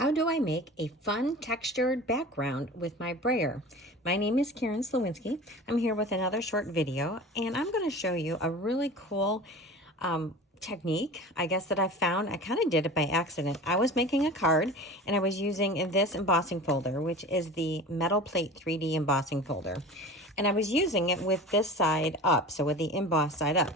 How do I make a fun textured background with my brayer? My name is Sliwinski. I'm here with another short video, and I'm going to show you a really cool technique, I guess, that I found. I kind of did it by accident. I was making a card, and I was using this embossing folder, which is the Metal Plate 3D embossing folder. And I was using it with this side up, so with the embossed side up.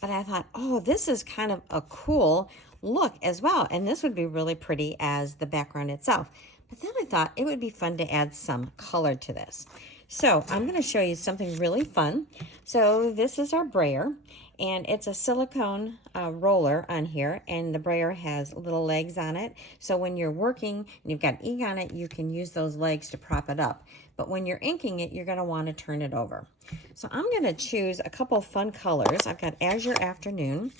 But I thought, oh, this is kind of a cool look as well, and this would be really pretty as the background itself. But then I thought it would be fun to add some color to this. So I'm going to show you something really fun. So this is our brayer, and it's a silicone roller on here, and the brayer has little legs on it. So when you're working and you've got ink on it, you can use those legs to prop it up. But when you're inking it, you're going to want to turn it over. So I'm going to choose a couple fun colors. I've got Azure Afternoon.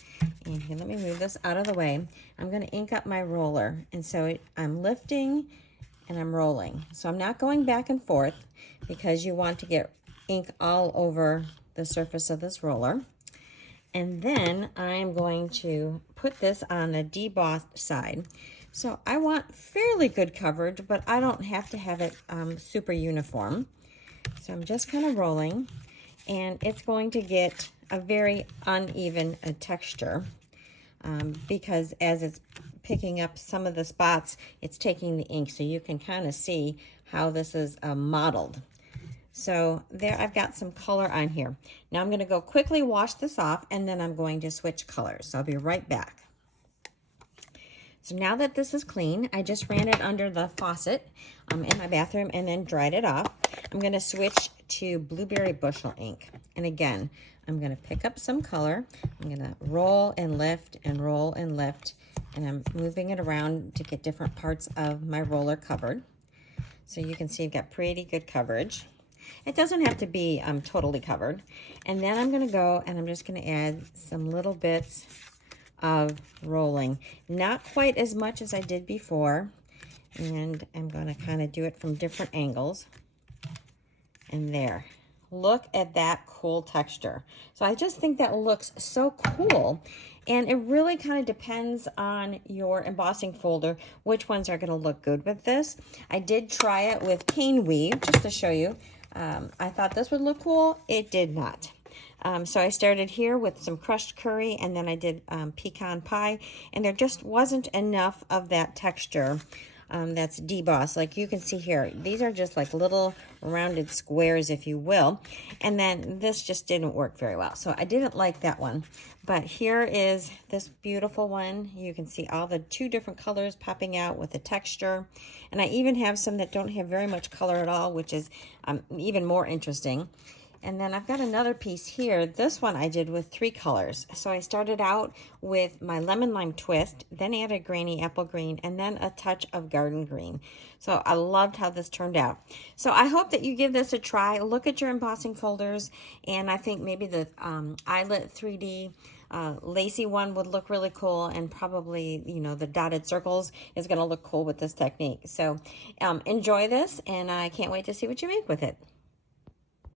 And here, let me move this out of the way. I'm going to ink up my roller. And so I'm lifting and I'm rolling. So I'm not going back and forth because you want to get ink all over the surface of this roller. And then I'm going to put this on the debossed side. So I want fairly good coverage, but I don't have to have it super uniform. So I'm just kind of rolling, and it's going to get a very uneven texture because as it's picking up some of the spots, it's taking the ink, so you can kind of see how this is modeled. So there, I've got some color on here. Now I'm going to go quickly wash this off, and then I'm going to switch colors. So I'll be right back. So now that this is clean, I just ran it under the faucet in my bathroom and then dried it off. I'm going to switch to Blueberry Bushel ink. And again, I'm going to pick up some color. I'm going to roll and lift and roll and lift. And I'm moving it around to get different parts of my roller covered. So you can see I've got pretty good coverage. It doesn't have to be totally covered. And then I'm going to go and I'm just going to add some little bits of rolling. Not quite as much as I did before. And I'm going to kind of do it from different angles. And there. Look at that cool texture. So I just think that looks so cool. And it really kind of depends on your embossing folder, which ones are going to look good with this. I did try it with cane weave, just to show you. I thought this would look cool. It did not. So I started here with some crushed curry, and then I did pecan pie, and there just wasn't enough of that texture that's debossed. Like you can see here, these are just like little rounded squares, if you will, and then this just didn't work very well. So I didn't like that one. But here is this beautiful one. You can see all the two different colors popping out with the texture, and I even have some that don't have very much color at all, which is even more interesting. And then I've got another piece here. This one I did with 3 colors. So I started out with my lemon lime twist, then added granny apple green, and then a touch of garden green. So I loved how this turned out. So I hope that you give this a try. Look at your embossing folders, and I think maybe the eyelet 3D lacy one would look really cool, and probably, you know, the dotted circles is going to look cool with this technique. So enjoy this, and I can't wait to see what you make with it.